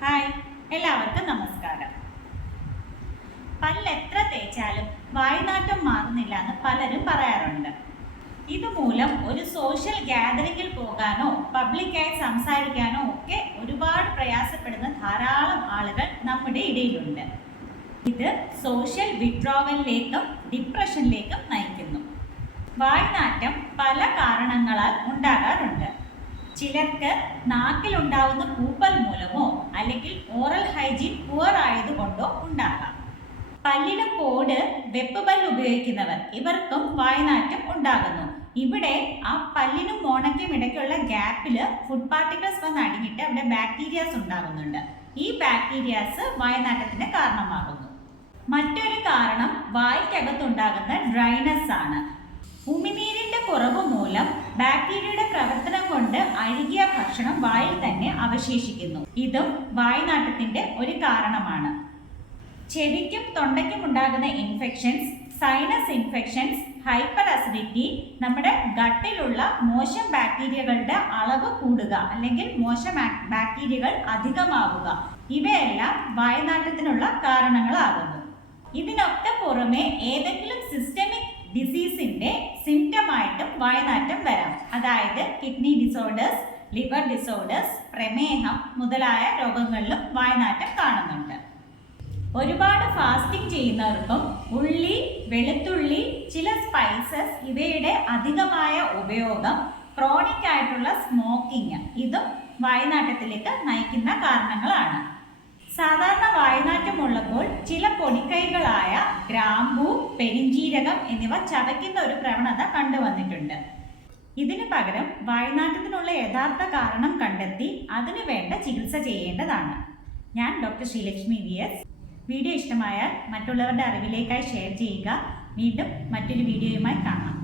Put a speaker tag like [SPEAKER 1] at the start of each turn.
[SPEAKER 1] Hi എല്ലാവർക്കും നമസ്കാരം. പല്ല് എത്ര തേച്ചാലും വായ്നാറ്റം മാറുന്നില്ല എന്ന് പലരും പറയാറുണ്ട്. ഇതുമൂലം ഒരു സോഷ്യൽ ഗ്യാതറിംഗിൽ പോകാനോ പബ്ലിക്കായി സംസാരിക്കാനോ ഒക്കെ ഒരുപാട് പ്രയാസപ്പെടുന്ന ധാരാളം ആളുകൾ നമ്മുടെ ഇടയിലുണ്ട്. ഇത് സോഷ്യൽ വിഡ്രോവലിലേക്കും ഡിപ്രഷനിലേക്കും നയിക്കുന്നു. വായ്നാറ്റം പല കാരണങ്ങളാൽ ഉണ്ടാകാറുണ്ട്. ചിലർക്ക് നാക്കിലുണ്ടാവുന്ന പൂപ്പൽ മൂലമോ അല്ലെങ്കിൽ ഓറൽ ഹൈജീൻ പുവർ ആയതുകൊണ്ടോ ഉണ്ടാകാം. പല്ലിന് പോട് വെപ്പ് പല്ല് ഉപയോഗിക്കുന്നവർ ഇവർക്കും വായനാറ്റം ഉണ്ടാകുന്നു. ഇവിടെ ആ പല്ലിനും മോണയ്ക്കും ഇടയ്ക്കുള്ള ഗ്യാപ്പിൽ ഫുഡ് പാർട്ടിക്കിൾസ് വന്ന് അടിഞ്ഞിട്ട് അവിടെ ബാക്ടീരിയാസ് ഉണ്ടാകുന്നുണ്ട്. ഈ ബാക്ടീരിയാസ് വായനാറ്റത്തിന് കാരണമാകുന്നു. മറ്റൊരു കാരണം വായ്ക്കകത്തുണ്ടാകുന്ന ഡ്രൈനസ് ആണ്. ഉമിനീരിന്റെ കുറവ് മൂലം ബാക്ടീരിയയുടെ പ്രവർത്തനം കൊണ്ട് അഴുകിയ ഭക്ഷണം വായിൽ തന്നെ അവശേഷിക്കുന്നു. ഇതും വായ്നാട്ടത്തിന്റെ ഒരു കാരണമാണ്. ചെവിക്കും തൊണ്ടയ്ക്കും ഉണ്ടാകുന്ന infections sinus infections hyper acidity നമ്മുടെ ഗട്ടിലുള്ള മോശം ബാക്ടീരിയകളുടെ അളവ് കൂടുക അല്ലെങ്കിൽ മോശം ബാക്ടീരിയകൾ അധികമാവുക. ഇവയെല്ലാം വായനാട്ടത്തിനുള്ള കാരണങ്ങളാകുന്നു. ഇതിനൊക്കെ പുറമെ ഏതെങ്കിലും വായനാറ്റം വരാം. അതായത് കിഡ്നി ഡിസോർഡേഴ്സ് ലിവർ ഡിസോർഡേഴ്സ് പ്രമേഹം മുതലായ രോഗങ്ങളിലും വായനാറ്റം കാണുന്നുണ്ട്. ഒരുപാട് ഫാസ്റ്റിംഗ് ചെയ്യുന്നവർക്കും ഉള്ളി വെളുത്തുള്ളി ചില സ്പൈസസ് ഇവയുടെ അധികമായ ഉപയോഗം ക്രോണിക് ആയിട്ടുള്ള സ്മോക്കിംഗ് ഇതും വായനാട്ടത്തിലേക്ക് നയിക്കുന്ന കാരണങ്ങളാണ്. സാധാരണ വായനാറ്റം ഉള്ളപ്പോൾ ചില പൊടിക്കൈകളായ ഗ്രാമ്പൂ പെരിഞ്ചീരകം എന്നിവ ചവയ്ക്കുന്ന ഒരു പ്രവണത കണ്ടുവന്നിട്ടുണ്ട്. ഇതിനു പകരം വായനാറ്റത്തിനുള്ള യഥാർത്ഥ കാരണം കണ്ടെത്തി അതിനു വേണ്ട ചികിത്സ ചെയ്യേണ്ടതാണ്. ഞാൻ doctor Sreelakshmi V S. Video ഇഷ്ടമായാൽ മറ്റുള്ളവരുടെ അറിവിലേക്കായി ഷെയർ ചെയ്യുക. വീണ്ടും മറ്റൊരു വീഡിയോയുമായി കാണാം.